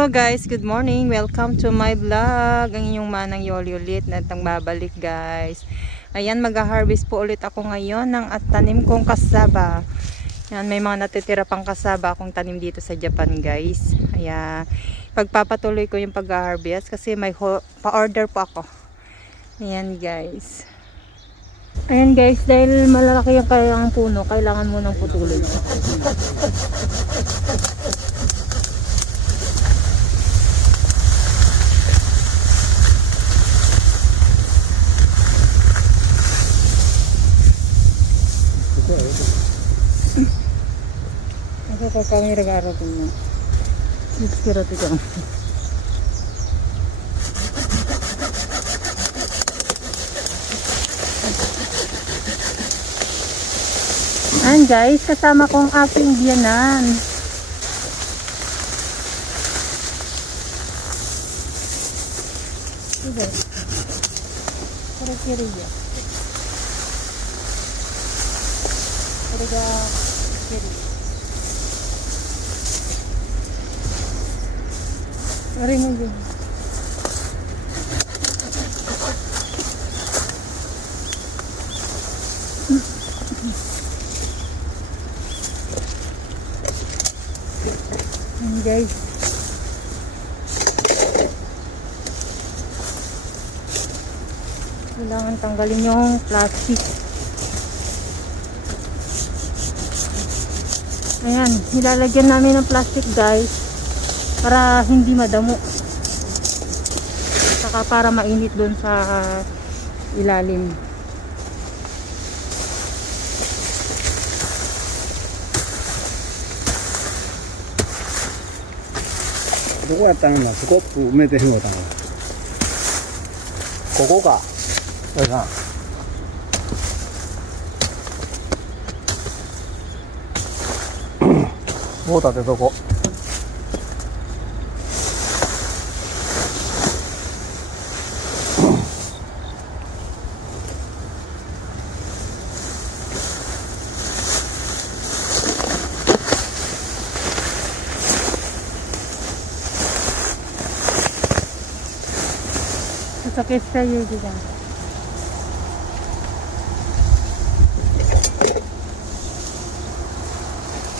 Hello guys, good morning. Welcome to my vlog. Ang inyong manang Yoli ulit na babalik guys. Ayan, mag-harvest po ulit ako ngayon ng at tanim kong kasaba. Ayan, may mga natitira pang kasaba akong tanim dito sa Japan guys. Ayan, pagpapatuloy ko yung pag-harvest kasi may pa-order po ako. Ayan guys. Ayan guys, dahil malalaki yung kayang puno, kailangan mo ng putulin. Ako kami regalo punya. Kira tu kan. Ayan guys, kasama kong aking biyanan. Ito. Kira-kira ya. Kira-kira. Ari mo din. Guys, kailangan tanggalin yung plastic. Ayan, nilalagyan namin ng plastic guys para hindi madamo, saka para mainit doon sa ilalim.どこやったんや、スコップ埋めてしもうたの。ここか。これな。もう立てとこ。Sakit sa'yo dyan.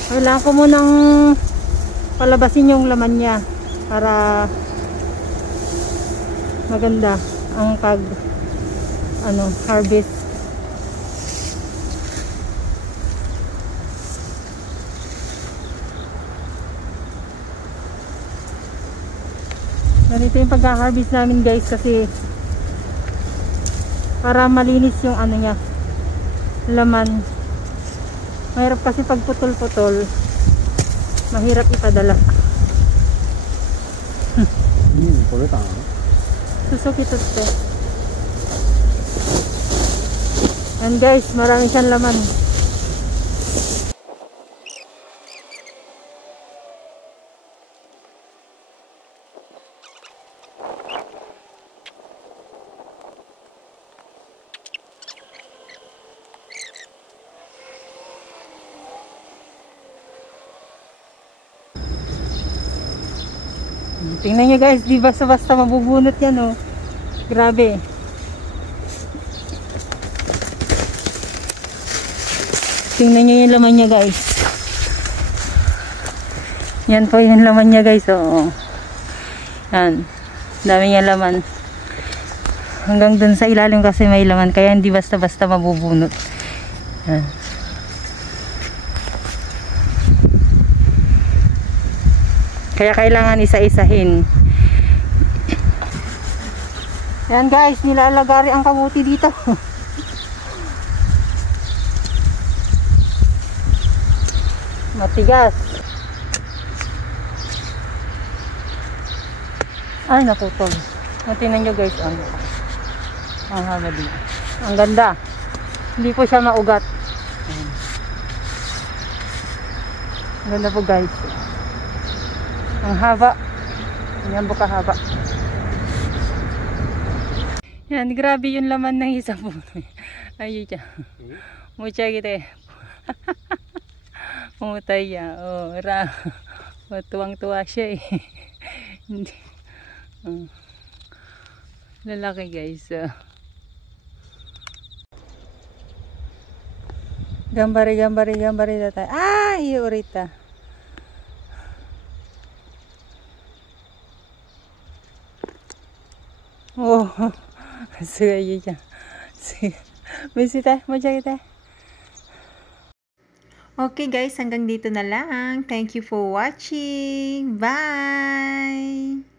Kailangan ko munang palabasin yung laman niya para maganda ang harvest. Ganito yung pag-harvest namin guys kasi para malinis yung niya, laman. Mahirap kasi pag putol-putol, mahirap ipadala. Susok ito te. And guys, marami siyang laman. Tingnan nyo guys, di basta-basta mabubunot yan oh. Grabe. Tingnan nyo yung laman niya guys. Yan po yung laman niya guys oh. Yan. Dami niya laman. Hanggang dun sa ilalim kasi may laman. Kaya hindi basta-basta mabubunot. Yan. Kaya kailangan isa-isahin. Yan guys, nilalagari ang kamuti dito. Matigas. Ay, naputol. Tingnan nyo guys, ang haba din. Ang ganda. Hindi po siya maugat. Ang ganda po guys. Ang haba. Yan po kahaba. Yan, grabe yung laman ng isa po. Ayun siya. Mucha kita eh. Pumutay yan. Oh, tuwang-tuwa siya eh. Hindi. Lalaki guys. Gambari tatay. Ah, iyo urita. Oh, sige yan. Sige. Bisita mo kita. Okay guys, hanggang dito na lang. Thank you for watching. Bye!